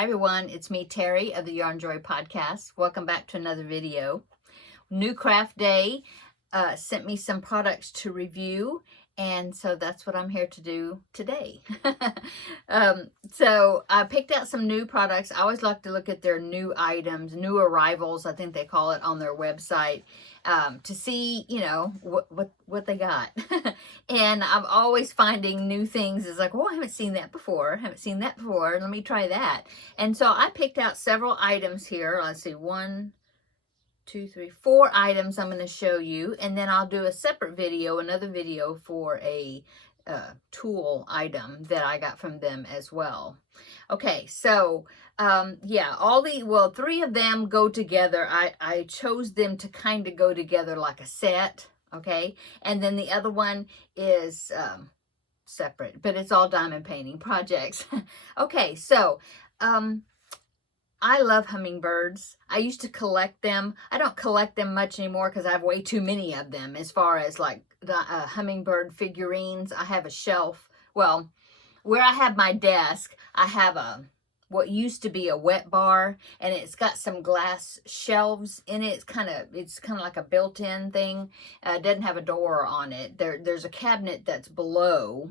Hi everyone, it's me Terry of the Yarn Joy podcast. Welcome back to another video. New Craft Day sent me some products to review, and so that's what I'm here to do today. So I picked out some new products. I always like to look at their new items, new arrivals, I think they call it on their website, to see, you know, what they got. And I'm always finding new things. It's like, oh, I haven't seen that before. I haven't seen that before. Let me try that. And so I picked out several items here. Let's see, 1, 2, 3, 4 items I'm going to show you, and then I'll do a separate video, another video for a tool item that I got from them as well. Okay, so yeah, well, 3 of them go together. I chose them to kind of go together like a set, okay, and then the other one is separate, but it's all diamond painting projects. Okay, so I love hummingbirds. I used to collect them. I don't collect them much anymore because I have way too many of them as far as like the hummingbird figurines. I have a shelf. Well, where I have my desk, I have what used to be a wet bar, and it's got some glass shelves in it. It's kind of like a built-in thing. It doesn't have a door on it. There's a cabinet that's below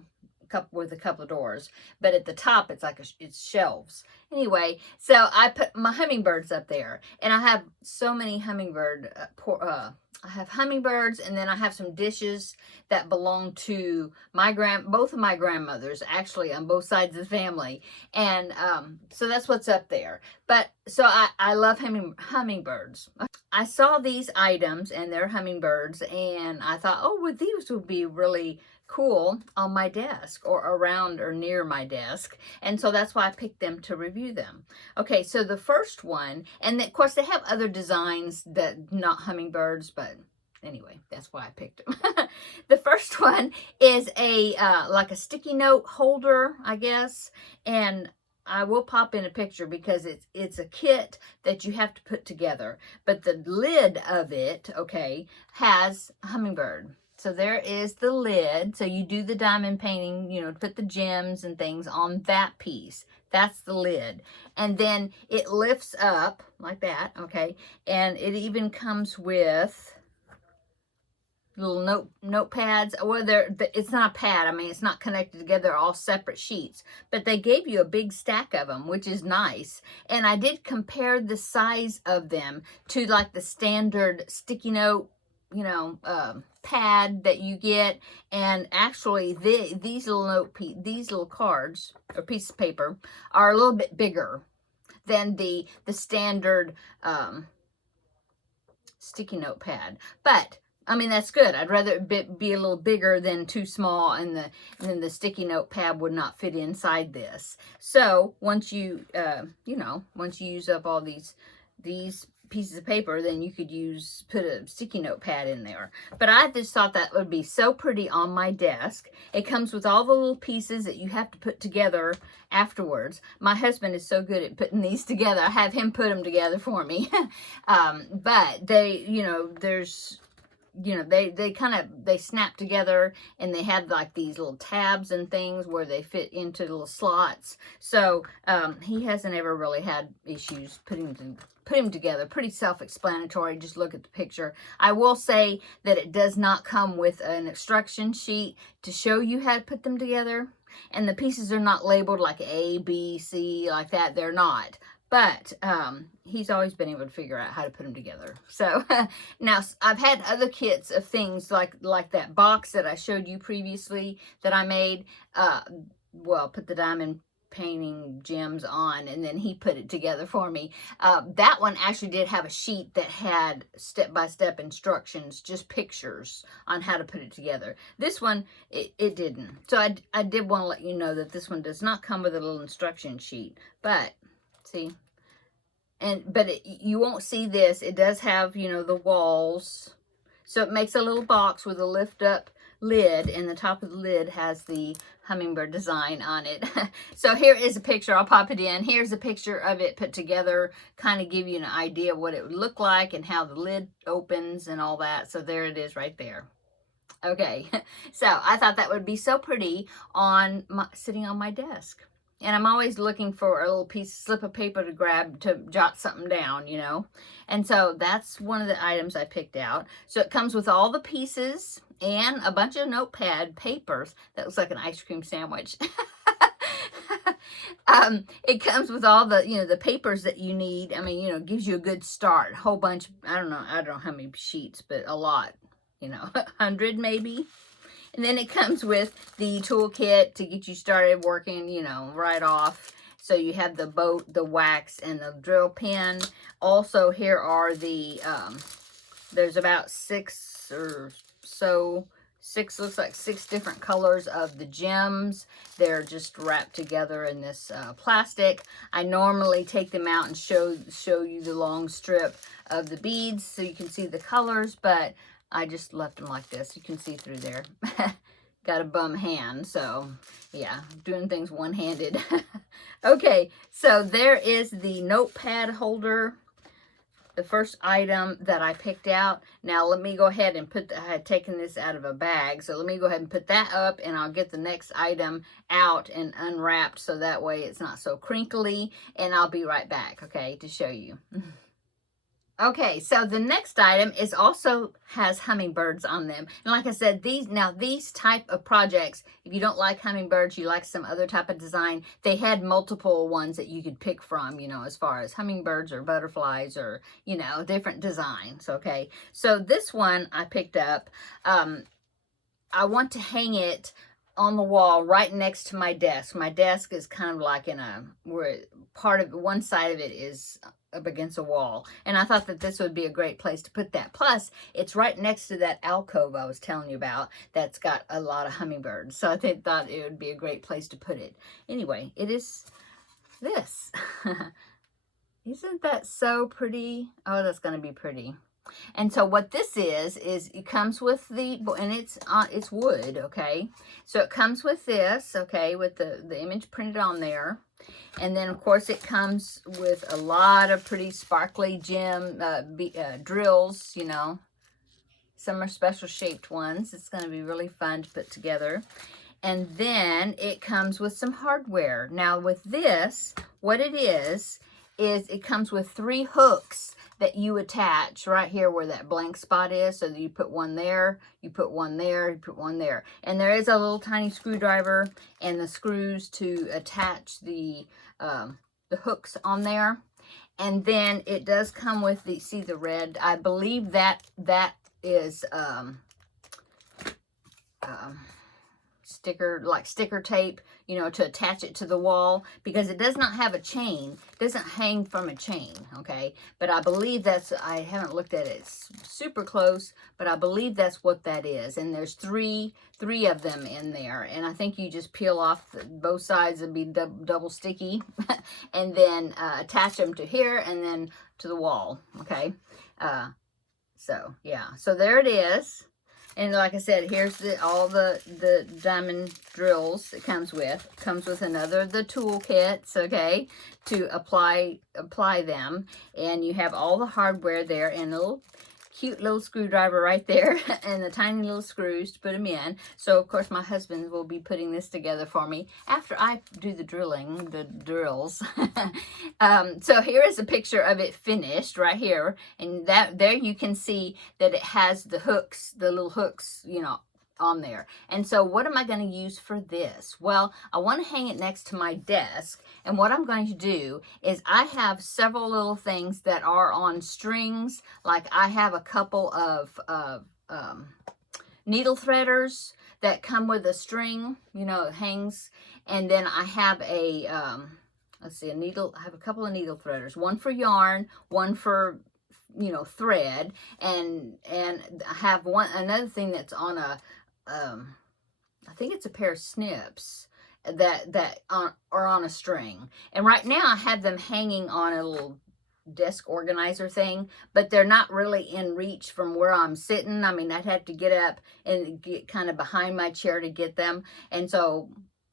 with a couple of doors, but at the top it's like it's shelves. Anyway, so I put my hummingbirds up there, and I have so many hummingbird I have hummingbirds, and then I have some dishes that belong to both of my grandmothers, actually, on both sides of the family. And so that's what's up there. But so I love hummingbirds. I saw these items, and they're hummingbirds, and I thought, oh, well, these would be really cool on my desk or around or near my desk, and so that's why I picked them to review them. Okay, so the first one, and of course they have other designs that not hummingbirds, but anyway, that's why I picked them. The first one is a like a sticky note holder, I guess, and I will pop in a picture because it's a kit that you have to put together, but the lid of it, okay, has a hummingbird. So there is the lid. So you do the diamond painting, you know, put the gems and things on that piece. That's the lid. And then it lifts up like that, okay? And it even comes with little notepads. Well, it's not a pad. I mean, it's not connected together. They're all separate sheets. But they gave you a big stack of them, which is nice. And I did compare the size of them to like the standard sticky note, you know, pad that you get, and actually these little cards or pieces of paper are a little bit bigger than the standard sticky note pad. But I mean, that's good. I'd rather it be a little bigger than too small, and then the sticky note pad would not fit inside this. So once you you know, once you use up all these pieces of paper, then you could put a sticky note pad in there. But I just thought that would be so pretty on my desk. It comes with all the little pieces that you have to put together afterwards. My husband is so good at putting these together. I have him put them together for me. But they, you know, they snap together, and they have like these little tabs and things where they fit into little slots. So he hasn't ever really had issues putting them together. Pretty self-explanatory. Just look at the picture. I will say that it does not come with an instruction sheet to show you how to put them together, and the pieces are not labeled like A, B, C, like that. They're not. But he's always been able to figure out how to put them together. So now I've had other kits of things like that box that I showed you previously that I made. Well, put the diamond painting gems on, and then he put it together for me. That one actually did have a sheet that had step-by-step instructions, just pictures on how to put it together. This one, it didn't. So I did want to let you know that this one does not come with a little instruction sheet. But see, but you won't see this. It does have, you know, the walls. So it makes a little box with a lift up lid, and the top of the lid has the hummingbird design on it. So here is a picture. I'll pop it in. Here's a picture of it put together, kind of give you an idea of what it would look like and how the lid opens and all that. So there it is right there. Okay, so I thought that would be so pretty on sitting on my desk. And I'm always looking for a little slip of paper to grab to jot something down, you know. And so that's one of the items I picked out. So it comes with all the pieces and a bunch of notepad papers. That looks like an ice cream sandwich. It comes with all the, the papers that you need. I mean, gives you a good start. A whole bunch, I don't know how many sheets, but a lot, 100 maybe. And then it comes with the toolkit to get you started working, right off. So you have the boat, the wax, and the drill pen. Also, here are the, there's about six, looks like six different colors of the gems. They're just wrapped together in this plastic. I normally take them out and show you the long strip of the beads so you can see the colors, but I just left them like this. You can see through there. Got a bum hand, so yeah, doing things one-handed. Okay, so there is the notepad holder, the first item that I picked out. Now let me go ahead and I had taken this out of a bag, so let me go ahead and put that up, and I'll get the next item out and unwrapped so that way it's not so crinkly, and I'll be right back, okay, to show you. Okay, so the next item also has hummingbirds on them. And like I said, these type of projects, if you don't like hummingbirds, you like some other type of design, they had multiple ones that you could pick from, as far as hummingbirds or butterflies or, different designs, okay? So this one I picked up. I want to hang it on the wall right next to my desk. My desk is kind of like where one side of it is up against a wall, and I thought that this would be a great place to put that. Plus, it's right next to that alcove I was telling you about that's got a lot of hummingbirds, so I thought it would be a great place to put it. Anyway, it is this. Isn't that so pretty? Oh, that's going to be pretty. And so what this is it comes with and it's wood, okay? So it comes with this, okay, with the image printed on there. And then, of course, it comes with a lot of pretty sparkly gem drills, Some are special shaped ones. It's going to be really fun to put together. And then it comes with some hardware. Now, with this, what it is it comes with 3 hooks that you attach right here where that blank spot is. So that you put one there, you put one there, you put one there. And there is a little tiny screwdriver and the screws to attach the hooks on there. And then it does come with see the red, I believe that is sticker tape, to attach it to the wall, because it does not have a chain. It doesn't hang from a chain, okay? But I believe I haven't looked at it super close, but I believe that's what that is. And there's three of them in there. And I think you just peel off both sides and be double sticky and then attach them to here and then to the wall, okay? So, yeah. So there it is. And like I said, here's all the diamond drills it comes with. It comes with another of the tool kits, okay, to apply them. And you have all the hardware there and a little cute little screwdriver right there and the tiny little screws to put them in. So, of course, my husband will be putting this together for me after I do the drills. So here is a picture of it finished right here. And there you can see that it has the little hooks, on there. And so what am I going to use for this? Well, I want to hang it next to my desk. And what I'm going to do is I have several little things that are on strings. Like I have a couple of needle threaders that come with a string, it hangs. And then I have I have a couple of needle threaders, one for yarn, one for thread, and I have another thing that's on I think it's a pair of snips that are on a string. And right now I have them hanging on a little desk organizer thing, but they're not really in reach from where I'm sitting. I mean, I'd have to get up and get kind of behind my chair to get them. And so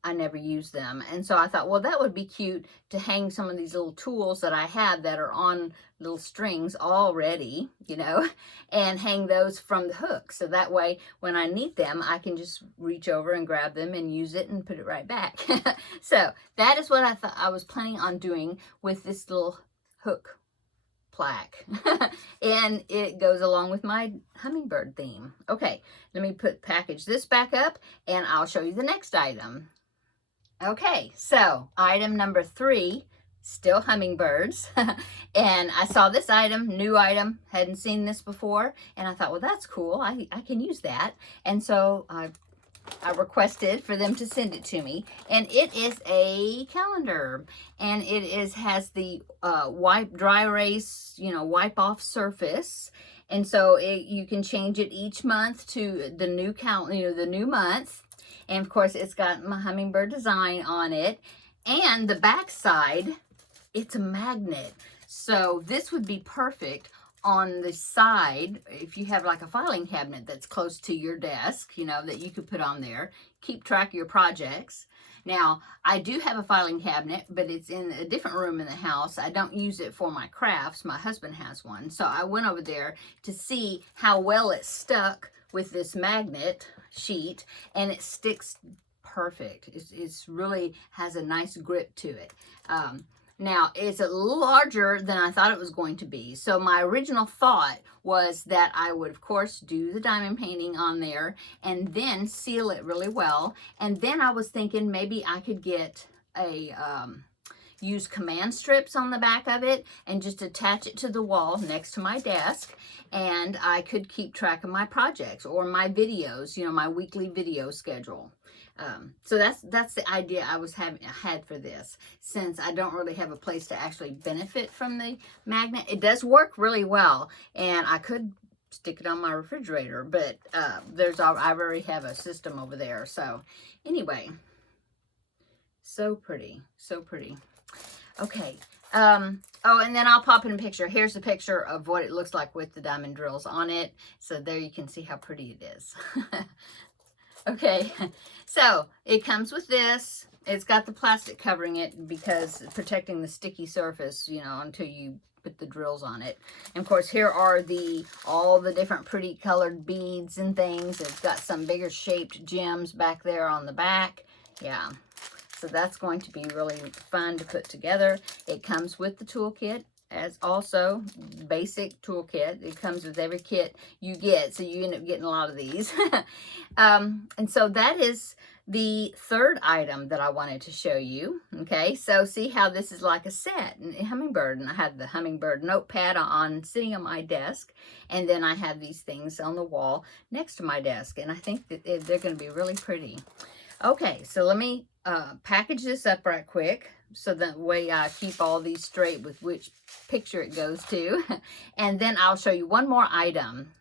I never use them. And so I thought, well, that would be cute to hang some of these little tools that I have that are on little strings already, you know, and hang those from the hook. So that way, when I need them, I can just reach over and grab them and use it and put it right back. So that is what I thought I was planning on doing with this little hook plaque. And it goes along with my hummingbird theme. Okay, let me package this back up and I'll show you the next item. Okay, so item number 3, still hummingbirds. And I saw this item, new item, hadn't seen this before, and I thought, well, that's cool. I can use that. And so I requested for them to send it to me, and it is a calendar, and it has the dry erase, you know, wipe off surface. And so you can change it each month to the new the new month. And of course, it's got my hummingbird design on it. And the back side, it's a magnet. So this would be perfect on the side if you have like a filing cabinet that's close to your desk, you know, that you could put on there. Keep track of your projects. Now, I do have a filing cabinet, but it's in a different room in the house. I don't use it for my crafts. My husband has one. So I went over there to see how well it stuck with this magnet sheet, and it sticks perfect. It's really has a nice grip to it. Now, it's a little larger than I thought it was going to be. So my original thought was that I would, of course, do the diamond painting on there and then seal it really well. And then I was thinking maybe I could get use command strips on the back of it and just attach it to the wall next to my desk, and I could keep track of my projects or my videos, you know, my weekly video schedule. So that's the idea I had for this. Since I don't really have a place to actually benefit from the magnet, it does work really well, and I could stick it on my refrigerator, but I already have a system over there. So anyway, so pretty, so pretty. Okay. Oh, and then I'll pop in a picture. Here's a picture of what it looks like with the diamond drills on it. So there you can see how pretty it is. Okay. So it comes with this. It's got the plastic covering it because protecting the sticky surface, you know, until you put the drills on it. And of course, here are all the different pretty colored beads and things. It's got some bigger shaped gems back there on the back. Yeah. So that's going to be really fun to put together. It comes with the toolkit as also basic toolkit. It comes with every kit you get, so you end up getting a lot of these. And so that is the third item that I wanted to show you. Okay, so see how this is like a set, a hummingbird, and I have the hummingbird notepad sitting on my desk, and then I have these things on the wall next to my desk, and I think that they're going to be really pretty. Okay, so let me package this up right quick so that way I keep all these straight with which picture it goes to. And then I'll show you one more item.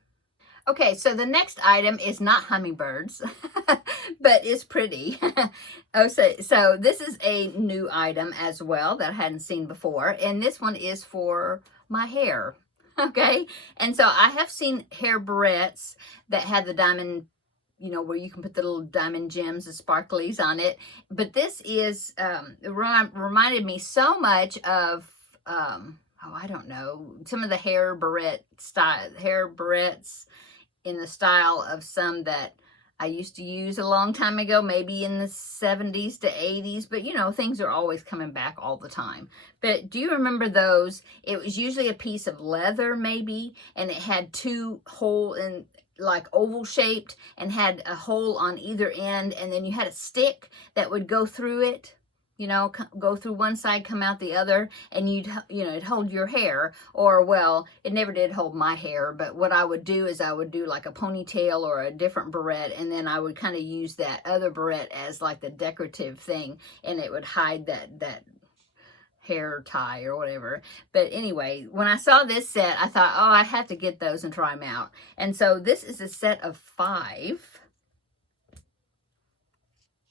Okay, so the next item is not hummingbirds, but it's pretty. So this is a new item as well that I hadn't seen before. And this one is for my hair. Okay, and so I have seen hair barrettes that have the diamond, you know, where you can put the little diamond gems, the sparklies on it. But this is, reminded me so much of, oh, I don't know, some of the hair barrettes in the style of some that I used to use a long time ago, maybe in the 70s to 80s. But, you know, things are always coming back all the time. But do you remember those? It was usually a piece of leather maybe, and it had two holes in, like oval shaped, and had a hole on either end, and then you had a stick that would go through it, you know, go through one side, come out the other, and it'd hold your hair. Or, well, it never did hold my hair, but what I would do is I would do like a ponytail or a different barrette, and then I would kind of use that other barrette as like the decorative thing, and it would hide that hair tie or whatever. But anyway, when I saw this set, I thought, oh, I have to get those and try them out. And so this is a set of 5,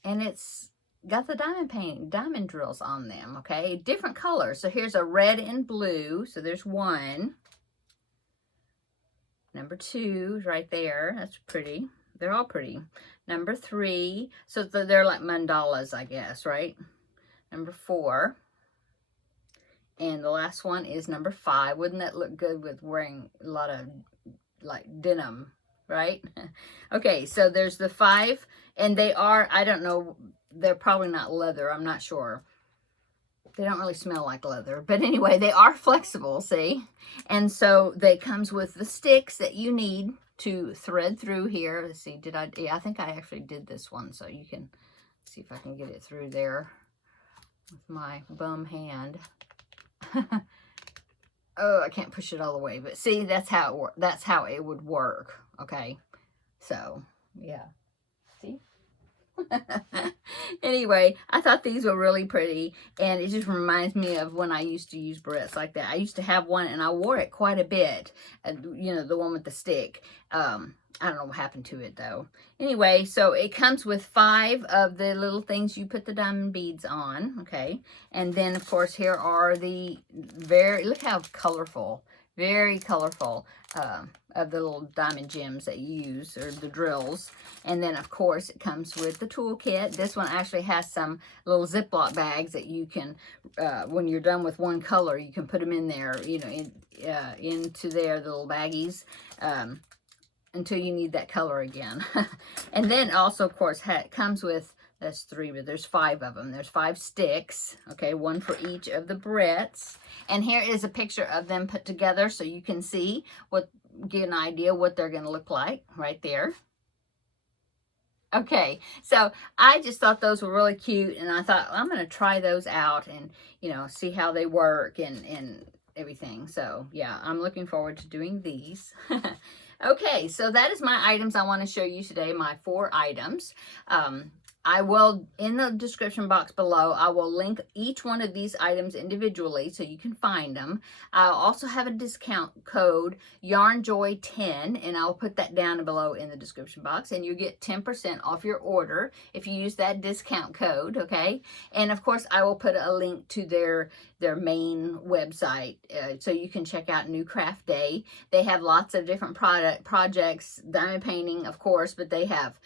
and it's got the diamond drills on them. Okay, different colors. So here's a red and blue. So there's one. Number 2 is right there. That's pretty. They're all pretty. Number 3. So they're like mandalas, I guess, right? Number 4. And the last one is number 5. Wouldn't that look good with wearing a lot of like denim, right? Okay, so there's the 5. And they are, I don't know, they're probably not leather. I'm not sure. They don't really smell like leather. But anyway, they are flexible, see? And so they comes with the sticks that you need to thread through here. Let's see, yeah, I think I actually did this one. So you can see if I can get it through there with my bum hand. Oh, I can't push it all the way. But see, that's how it would work. Okay. So, yeah. See? Anyway, I thought these were really pretty, and it just reminds me of when I used to use barrettes like that. I used to have one, and I wore it quite a bit. You know, the one with the stick. I don't know what happened to it, though. Anyway, so it comes with 5 of the little things you put the diamond beads on, okay? And then, of course, here are the look how colorful, very colorful, of the little diamond gems that you use, or the drills. And then, of course, it comes with the toolkit. This one actually has some little Ziploc bags that you can, when you're done with one color, you can put them in there, you know, into their little baggies, until you need that color again. And then also, of course, it comes with, that's 3, but there's 5 of them. There's 5 sticks, okay, 1 for each of the barrettes. And here is a picture of them put together so you can see get an idea what they're going to look like right there. Okay, so I just thought those were really cute, and I thought, well, I'm going to try those out and, you know, see how they work and everything. So, yeah, I'm looking forward to doing these. Okay, so that is my items I want to show you today, my 4 items. I will, in the description box below, I will link each one of these items individually so you can find them. I'll also have a discount code, YarnJoy10, and I'll put that down below in the description box, and you get 10% off your order if you use that discount code, okay? And of course, I will put a link to their main website so you can check out New Craft Day. They have lots of different projects, diamond painting, of course, but they have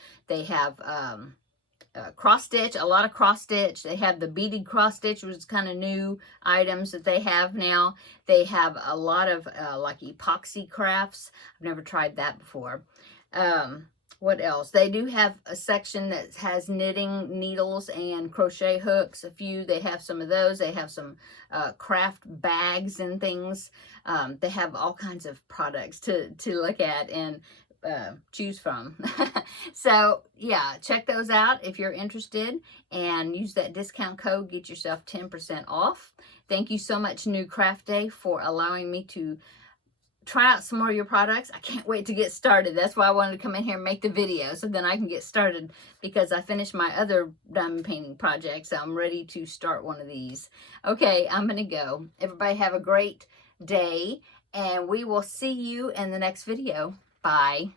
cross stitch, a lot of cross stitch. They have the beaded cross stitch, which is kind of new items that they have now. They have a lot of like epoxy crafts. I've never tried that before. What else? They do have a section that has knitting needles and crochet hooks. A few, they have some of those. They have some craft bags and things. They have all kinds of products to look at and choose from. So yeah, check those out if you're interested, and use that discount code, get yourself 10% off. Thank you so much, New Craft Day, for allowing me to try out some more of your products. I can't wait to get started. That's why I wanted to come in here and make the video, so then I can get started, because I finished my other diamond painting project, so I'm ready to start one of these. Okay, I'm gonna go. Everybody have a great day, and we will see you in the next video. Bye.